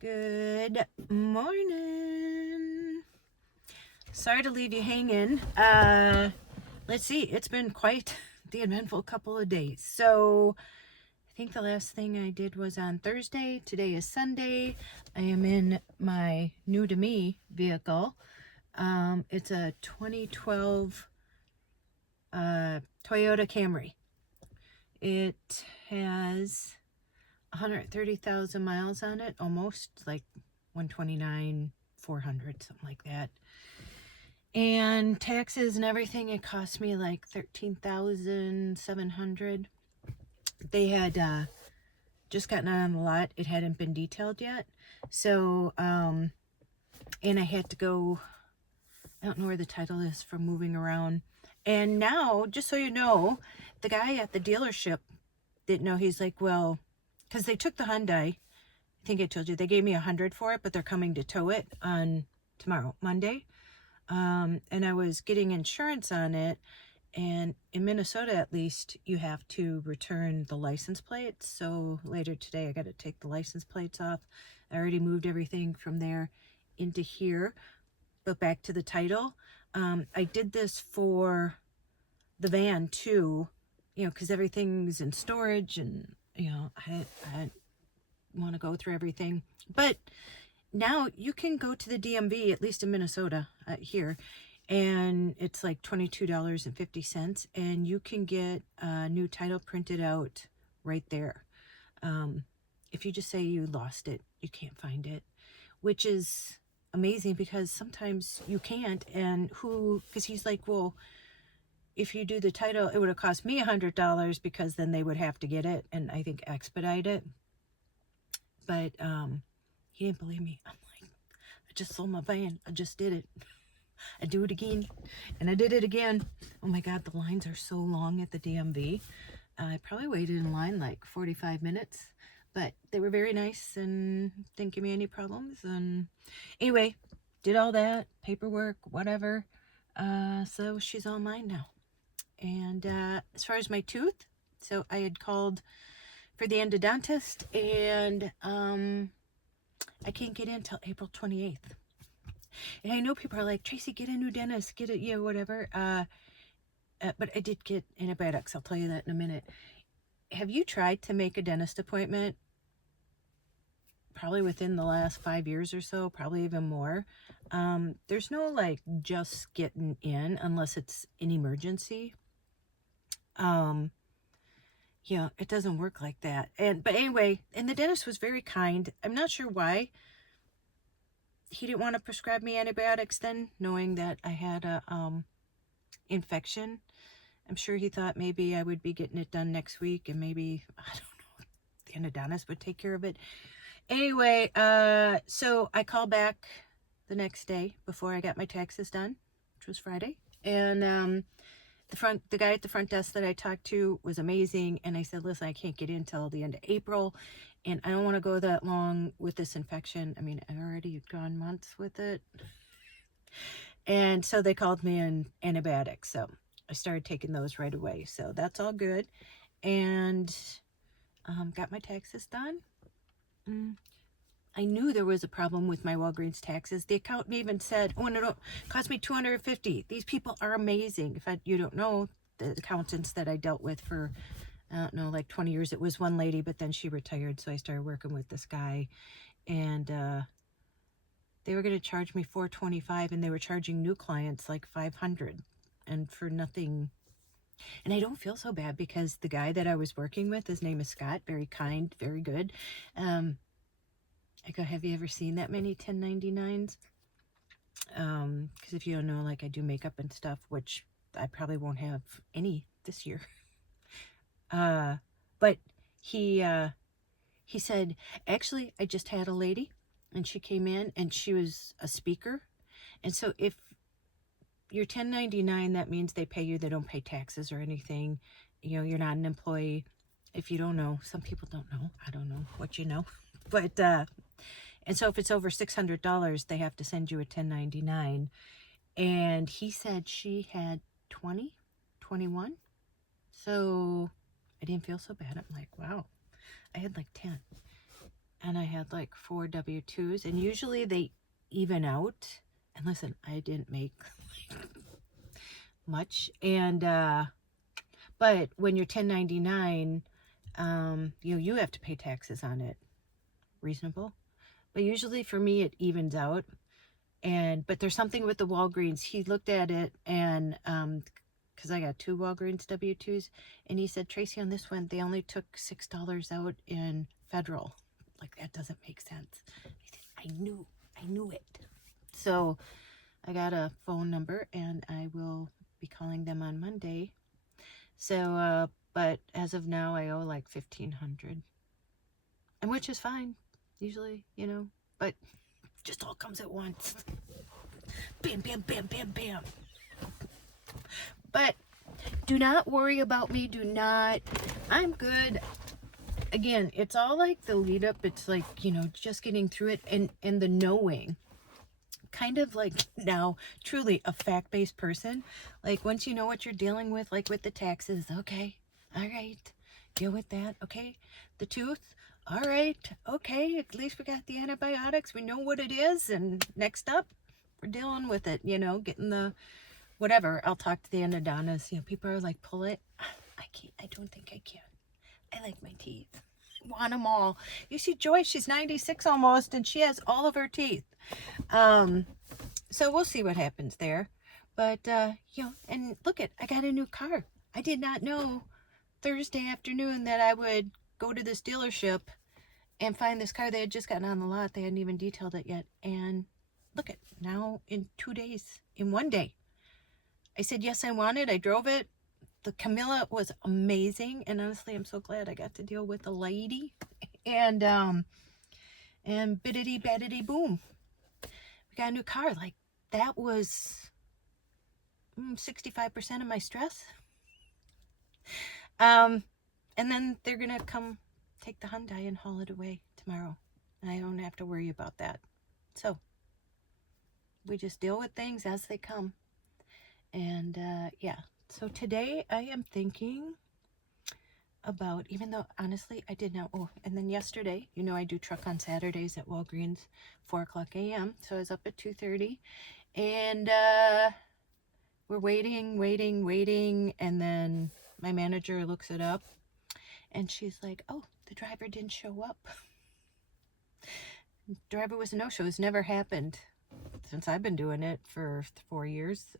Good morning. Sorry to leave you hanging. Let's see, it's been quite the eventful couple of days. So I think the last thing I did was on Thursday. Today is Sunday. I am in my new to me vehicle. It's a 2012 Toyota Camry. It has 130,000 miles on it, almost like 129, 400, something like that. And taxes and everything, it cost me like 13,700. They had just gotten on the lot. It hadn't been detailed yet. So, and I had to go, I don't know where the title is for moving around. And now, just so you know, the guy at the dealership didn't know. He's like, well, because they took the Hyundai. I think I told you they gave me $100 for it, but they're coming to tow it on tomorrow, Monday. And I was getting insurance on it, and in Minnesota at least you have to return the license plates. So later today I got to take the license plates off. I already moved everything from there into here, but back to the title. I did this for the van too, because everything's in storage, and I want to go through everything. But now you can go to the DMV, at least in Minnesota, here, and it's like $22.50, and you can get a new title printed out right there. If you just say you lost it, you can't find it, which is amazing because sometimes you can't. And because he's like, well, if you do the title, it would have cost me $100 because then they would have to get it and I think expedite it. But he didn't believe me. I'm like, I just sold my van. I just did it. I do it again. And I did it again. Oh my God, the lines are so long at the DMV. I probably waited in line like 45 minutes. But they were very nice and didn't give me any problems. And anyway, did all that, paperwork, whatever. So she's all mine now. And as far as my tooth, so I had called for the endodontist, and I can't get in till April 28th. And I know people are like, Tracey, get a new dentist, get it, whatever. But I did get antibiotics. I'll tell you that in a minute. Have you tried to make a dentist appointment? Probably within the last 5 years or so, probably even more. There's no like just getting in unless it's an emergency. It doesn't work like that. But anyway, and the dentist was very kind. I'm not sure why he didn't want to prescribe me antibiotics then, knowing that I had a infection. I'm sure he thought maybe I would be getting it done next week, and maybe, I don't know, the endodontist would take care of it. Anyway, so I called back the next day before I got my taxes done, which was Friday. And the guy at the front desk that I talked to was amazing. And I said, listen, I can't get in till the end of April. And I don't want to go that long with this infection. I mean, I already had gone months with it. And so they called me an antibiotics. So I started taking those right away. So that's all good. And got my taxes done. I knew there was a problem with my Walgreens taxes. The accountant even said, oh, no, it cost me $250. These people are amazing. You don't know, the accountants that I dealt with for, I don't know, like 20 years. It was one lady, but then she retired. So I started working with this guy, and they were going to charge me $425, and they were charging new clients like $500, and for nothing. And I don't feel so bad because the guy that I was working with, his name is Scott, very kind, very good. I go, have you ever seen that many 1099s? Because if you don't know, like I do makeup and stuff, which I probably won't have any this year. But he said, actually, I just had a lady, and she came in, and she was a speaker. And so if you're 1099, that means they pay you. They don't pay taxes or anything. You're not an employee. If you don't know, some people don't know. I don't know what you know. But, and so if it's over $600, they have to send you a 1099. And he said she had 21. So I didn't feel so bad. I'm like, wow, I had like 10. and I had like 4 W-2s, and usually they even out. And listen, I didn't make much, and but when you're 1099, you have to pay taxes on it. Reasonable. But usually for me it evens out. But there's something with the Walgreens. He looked at it, and because I got 2 Walgreens W-2s, and he said, Tracy, on this one they only took $6 out in federal. Like, that doesn't make sense. I knew it. So I got a phone number, and I will be calling them on Monday. So but as of now I owe like $1,500, and which is fine usually, but just all comes at once. Bam, bam, bam, bam, bam. But do not worry about me. I'm good. Again, it's all like the lead up. It's like, just getting through it, and the knowing. Kind of like now, truly a fact-based person. Like, once you know what you're dealing with, like with the taxes, okay, all right, deal with that. Okay, the tooth, all right, okay, at least we got the antibiotics, we know what it is, and next up we're dealing with it, getting the whatever. I'll talk to the endodontist. People are like, pull it. I can't. I don't think I can. I like my teeth. I want them all. You see Joyce, she's 96 almost, and she has all of her teeth. So we'll see what happens there. But and look, I got a new car. I did not know Thursday afternoon that I would go to this dealership and find this car. They had just gotten on the lot. They hadn't even detailed it yet. And look, now in 2 days, in 1 day, I said yes, I want it. I drove it. The Camilla was amazing, and honestly, I'm so glad I got to deal with a lady. And biddity baddity boom, we got a new car. Like, that was 65% of my stress. And then they're gonna come take the Hyundai and haul it away tomorrow. I don't have to worry about that. So we just deal with things as they come. And yeah. So today I am thinking about, even though honestly I did not, and then yesterday, I do truck on Saturdays at Walgreens, 4:00 a.m. So I was up at 2:30, and we're waiting, and then my manager looks it up, and she's like, oh, the driver didn't show up. Driver was a no-show. It's never happened since I've been doing it for 4 years.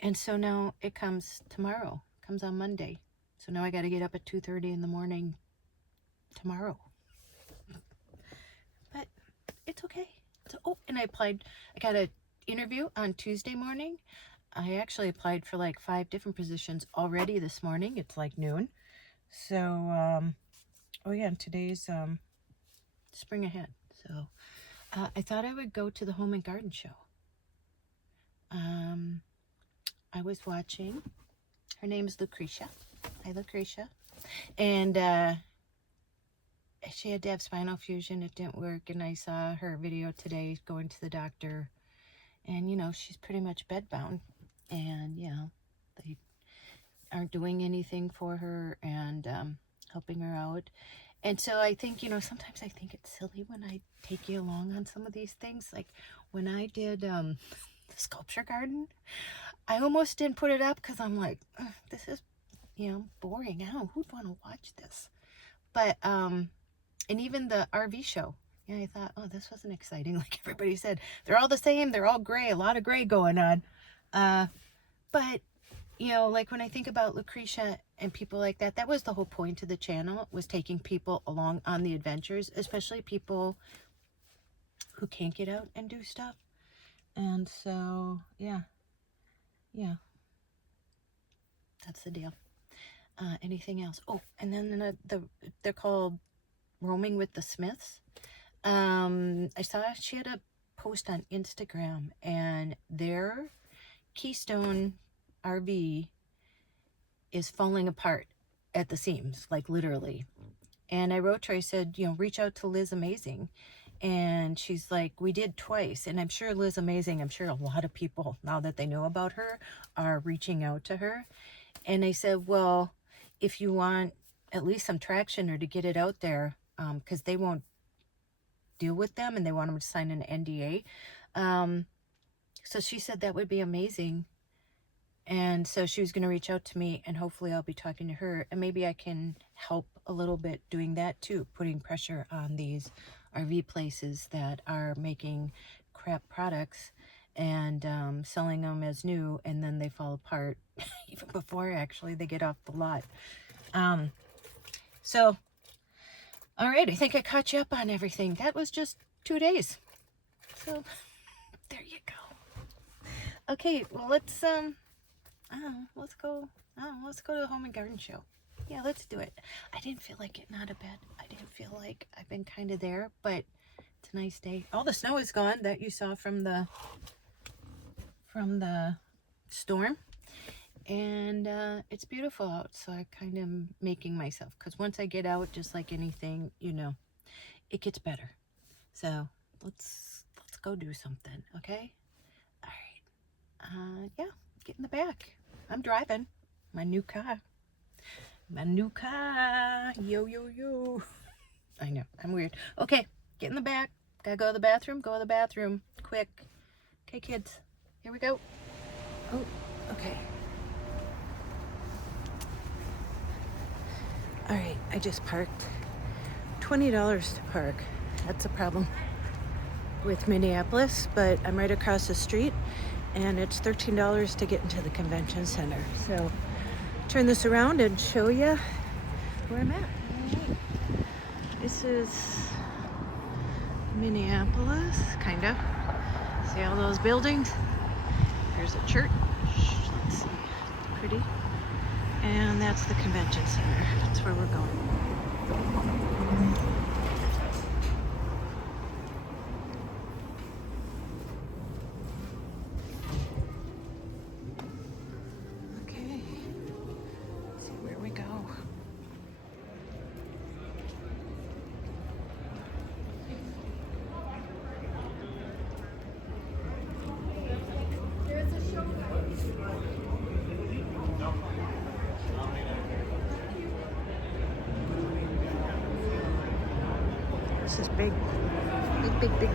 And so now it comes tomorrow. It comes on Monday. So now I got to get up at 2:30 in the morning tomorrow. But it's okay. So, and I got an interview on Tuesday morning. I actually applied for like 5 different positions already this morning. It's like noon. So, and today's spring ahead. So I thought I would go to the Home and Garden Show. I was watching. Her name is Lucretia. Hi, Lucretia. And she had to have spinal fusion. It didn't work. And I saw her video today going to the doctor. And, she's pretty much bedbound. And, they aren't doing anything for her and helping her out. And so I think, sometimes I think it's silly when I take you along on some of these things. Like when I did the sculpture garden, I almost didn't put it up because I'm like, this is, boring. I don't know who'd want to watch this. But, and even the RV show, I thought, oh, this wasn't exciting. Like everybody said, they're all the same. They're all gray, a lot of gray going on. But, like when I think about Lucretia and people like that, that was the whole point of the channel, was taking people along on the adventures, especially people who can't get out and do stuff. And so, yeah, that's the deal. Anything else? Oh, and then they're called Roaming with the Smiths. I saw she had a post on Instagram, and their Keystone RV is falling apart at the seams, like literally. And I wrote her, I said, reach out to Liz Amazing. And she's like, we did twice. And I'm sure Liz Amazing, I'm sure a lot of people, now that they know about her, are reaching out to her. And I said, well, if you want at least some traction or to get it out there, because they won't deal with them and they want them to sign an NDA. So she said that would be amazing. And so she was going to reach out to me, and hopefully I'll be talking to her, and maybe I can help a little bit doing that too, putting pressure on these RV places that are making crap products and selling them as new, and then they fall apart even before actually they get off the lot. So, all right, I think I caught you up on everything. That was just 2 days. So, there you go. Okay, well, let's go to the home and garden show. Yeah, let's do it. I didn't feel like getting out of bed. I didn't feel like I've been kind of there, but it's a nice day. All the snow is gone that you saw from the storm, and it's beautiful out, so I kind of making myself, because once I get out, just like anything, you know, it gets better. So let's go do something, okay? All right. Yeah, get in the back. I'm driving my new car. Yo, yo, yo. I know, I'm weird. Okay, get in the back. Gotta go to the bathroom. Go to the bathroom. Quick. Okay, kids. Here we go. Oh, okay. All right, I just parked. $20 to park. That's a problem with Minneapolis, but I'm right across the street, and it's $13 to get into the convention center. So turn this around and show you where I'm at. All right. This is Minneapolis, kind of. See all those buildings? There's a church. Let's see, pretty. And that's the convention center. That's where we're going. Okay. Let's see where we go. This is big. Big.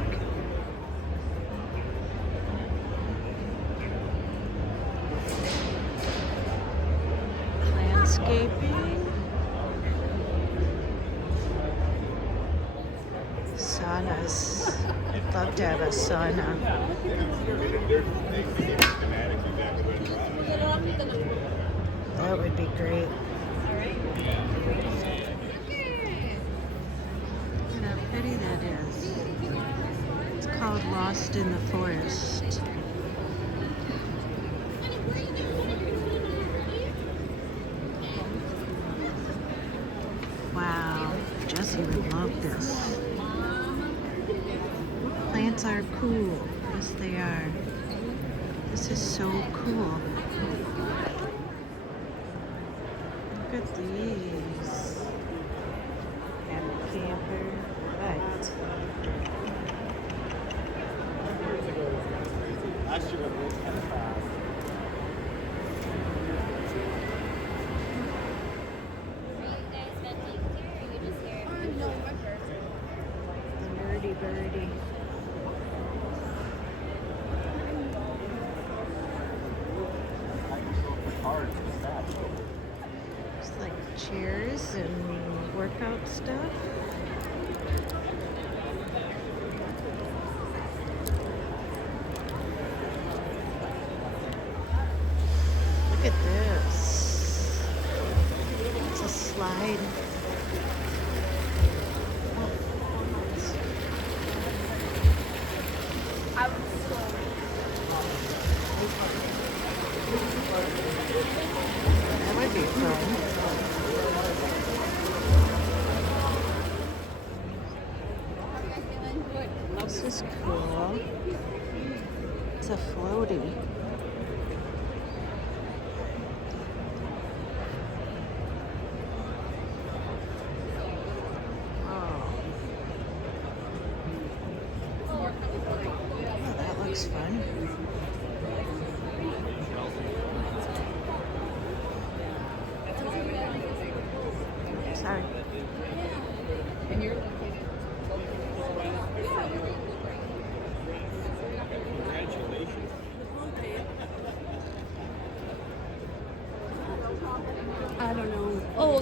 Landscaping. Saunas. I'd love to have a sauna. That would be great. Look how pretty that is. It's called Lost in the Forest. Wow, Jesse would love this. Plants are cool. Yes, they are. This is so cool. Look at these. Happy camper. Right. The birdie. It's like chairs and workout stuff. Look at this. It's a slide. That would be fun. This is cool. It's a floaty. Oh, that looks fun. Sorry.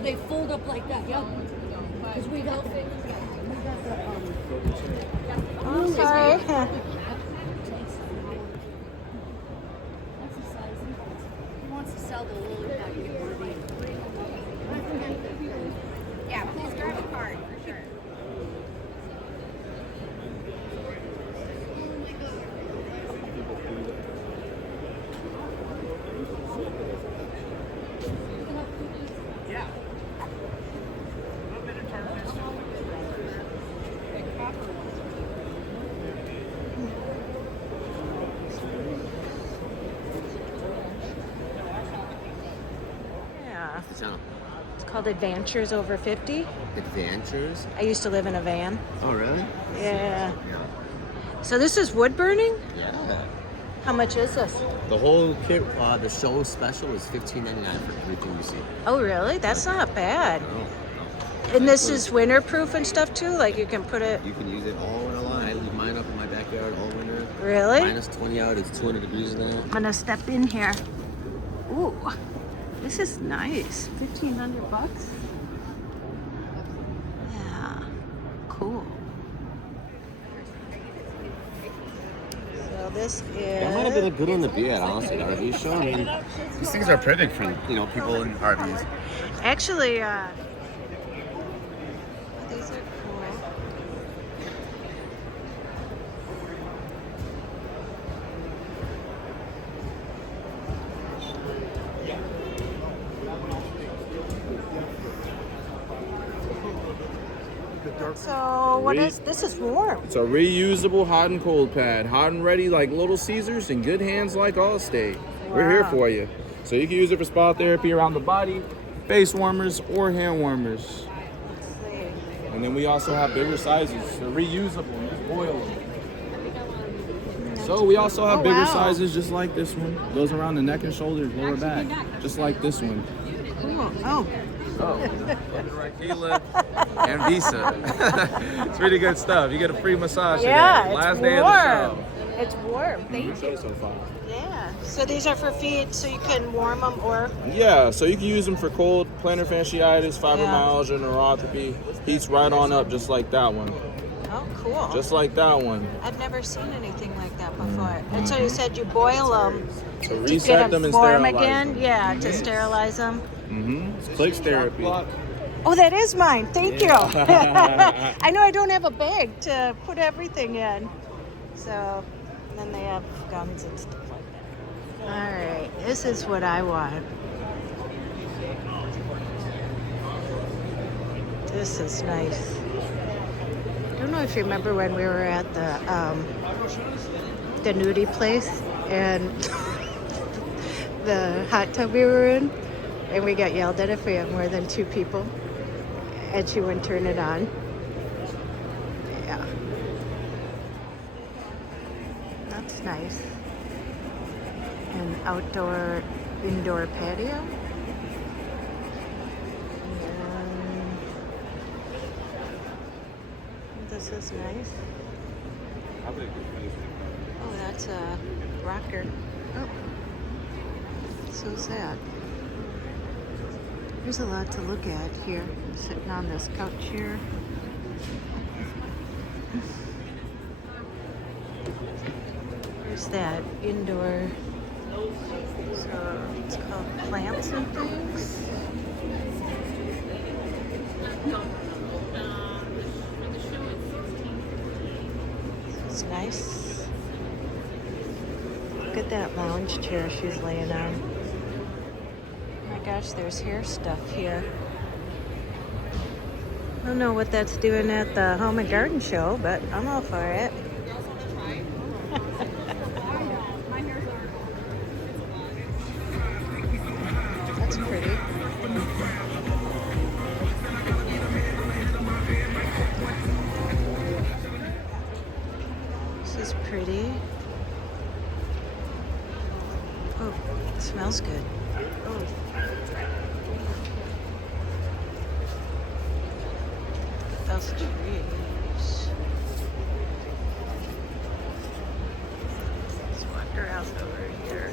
they fold up like that. Yeah. Because we got the. Oh, sorry. That's the size. He wants to sell the lily pad. Yeah, please grab a card for sure. Yeah. What's the channel? It's called Ad-Van-Tures Over 50. Ad-Van-Tures? I used to live in a van. Oh, really? Yeah. Yeah. So this is wood burning? Yeah. How much is this? The whole kit, the show special is $15.99 for everything you see. Oh, really? That's not bad. No. And this is winter proof and stuff too? Like you can put it... You can use it all winter long. I leave mine up in my backyard all winter. Really? Minus 20 out, it's 200 degrees in there. I'm gonna step in here. Ooh, this is nice. 1,500 bucks. Yeah, cool. So this That might have been a is. good one to be at, honestly, the RV show. I mean, these things are perfect for, people in RVs. Actually, these are cool. So what is this? Is warm. It's a reusable hot and cold pad. Hot and ready like Little Caesars, in good hands like Allstate. We're here Wow. for you. So you can use it for spa therapy around the body, face warmers, or hand warmers. Let's see. And then we also have bigger sizes. They're reusable. You just boil them. So we also have Oh, bigger wow. sizes just like this one. Goes around the neck and shoulders, lower back. Just like this one. Cool. Oh. Oh, Tequila and Visa. It's really good stuff. You get a free massage Yeah, today. it's Last warm. day of the show. It's warm. Thank you. So far. Yeah. So these are for feet, so you can warm them or. Yeah, so you can use them for cold, plantar fasciitis, fibromyalgia, neuropathy. Heats right on up just like that one. Oh, cool. Just like that one. I've never seen anything like that before. And so you said you boil them To to reset get them them and warm sterilize again. them. Yeah, to sterilize them. It's clicks therapy. Oh, that is mine. Thank you. I know I don't have a bag to put everything in. So, and then they have guns and stuff like that. All right, this is what I want. This is nice. I don't know if you remember when we were at the nudie place and the hot tub we were in, and we got yelled at if we had more than 2 people, and she wouldn't turn it on. Yeah. That's nice. An outdoor, indoor patio. And this is nice. Oh, that's a rocker. Oh, so sad. There's a lot to look at here. I'm sitting on this couch here. There's that indoor, so it's called plants and things. It's nice. Look at that lounge chair she's laying on. Oh my gosh, there's hair stuff here. I don't know what that's doing at the Home and Garden Show, but I'm all for it. That's pretty. This is pretty. Oh, it smells good. Oh. Those trees. Let's wander out over here.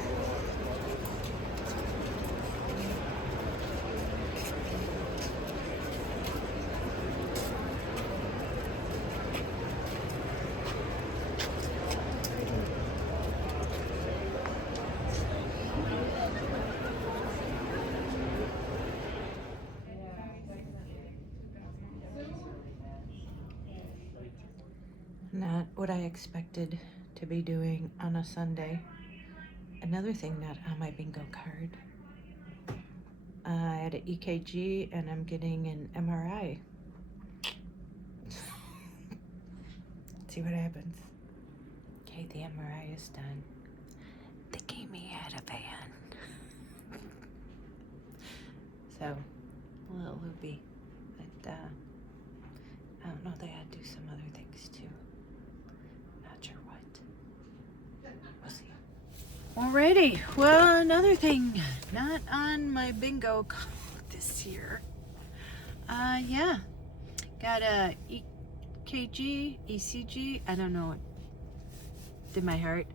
Not what I expected to be doing on a Sunday. Another thing not on my bingo card. I had an EKG and I'm getting an MRI. See what happens. Okay, the MRI is done. They gave me Ad-Van. So, a little loopy. But, I don't know, they had to do some other things too. Not sure what. We'll see. Alrighty, well, another thing not on my bingo card this year. Yeah, got a EKG, ECG, I don't know what did my heart.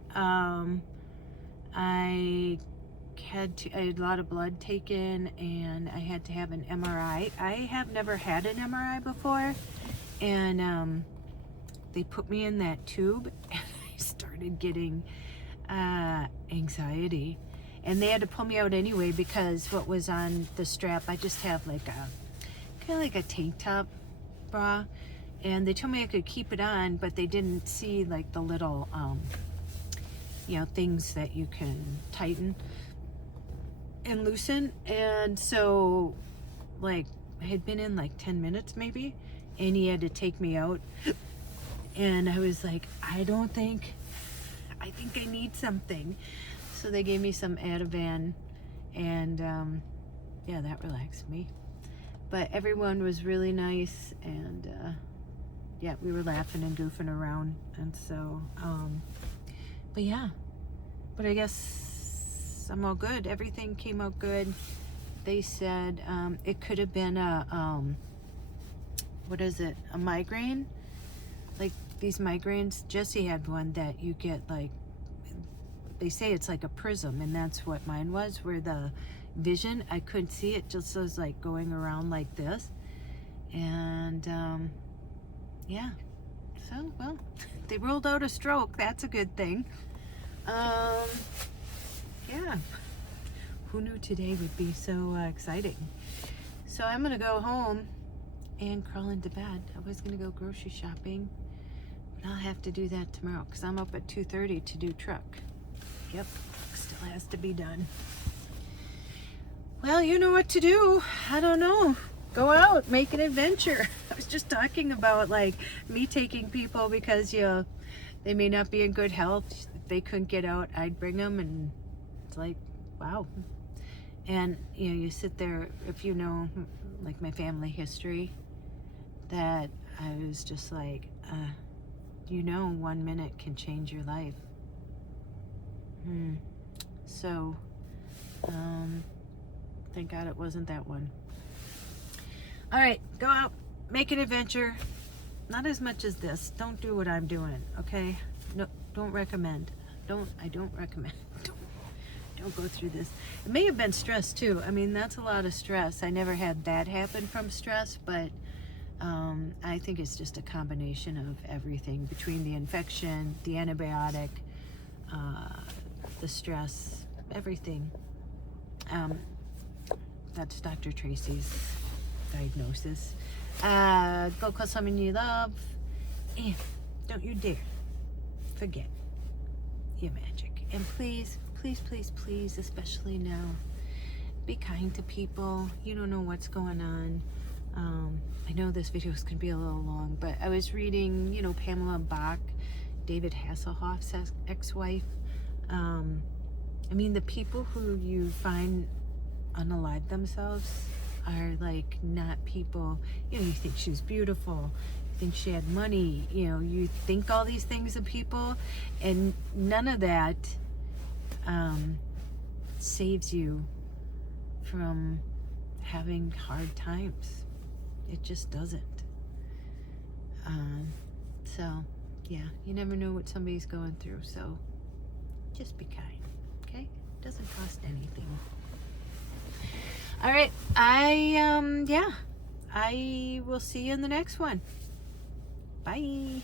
I had a lot of blood taken and I had to have an MRI. I have never had an MRI before, and they put me in that tube and I started getting anxiety, and they had to pull me out anyway because what was on the strap, I just have like a kind of like a tank top bra, and they told me I could keep it on, but they didn't see like the little you know, things that you can tighten and loosen. And so like I had been in like 10 minutes maybe, and he had to take me out, and I was like, I think I need something. So they gave me some Ad-Van, and yeah, that relaxed me. But everyone was really nice, and yeah, we were laughing and goofing around, and so but yeah, but I guess I'm all good. Everything came out good. They said it could have been a what is it, a migraine, like these migraines. Jesse had one that you get, like, they say it's like a prism, and that's what mine was, where the vision, I couldn't see it, just was like going around like this. And yeah, so, well, they ruled out a stroke. That's a good thing. Yeah, who knew today would be so exciting? So I'm gonna go home and crawl into bed. I was gonna go grocery shopping, but I'll have to do that tomorrow because I'm up at 2:30 to do truck. Yep, still has to be done. Well, you know what to do. I don't know. Go out, make an adventure. I was just talking about like me taking people because, you know, they may not be in good health. If they couldn't get out, I'd bring them, and it's like, wow. And, you know, you sit there, if you know, like my family history, that I was just like, you know, 1 minute can change your life. So, thank God it wasn't that one. All right, go out, make an adventure. Not as much as this. Don't do what I'm doing, okay? No, don't recommend. I don't recommend. Don't go through this. It may have been stress too. I mean, that's a lot of stress. I never had that happen from stress, but I think it's just a combination of everything between the infection, the antibiotic, the stress, everything. That's Dr. Tracey's diagnosis. Go call someone you love, and don't you dare forget your magic. And please, please, please, please, especially now, be kind to people. You don't know what's going on. I know this video is going to be a little long, but I was reading, you know, Pamela Bach, David Hasselhoff's ex-wife. I mean, the people who you find unalive themselves are like not people, you know, you think she was beautiful, you think she had money, you know, you think all these things of people, and none of that saves you from having hard times. It just doesn't. So yeah, you never know what somebody's going through, so just be kind, okay? It doesn't cost anything. All right, I will see you in the next one. Bye.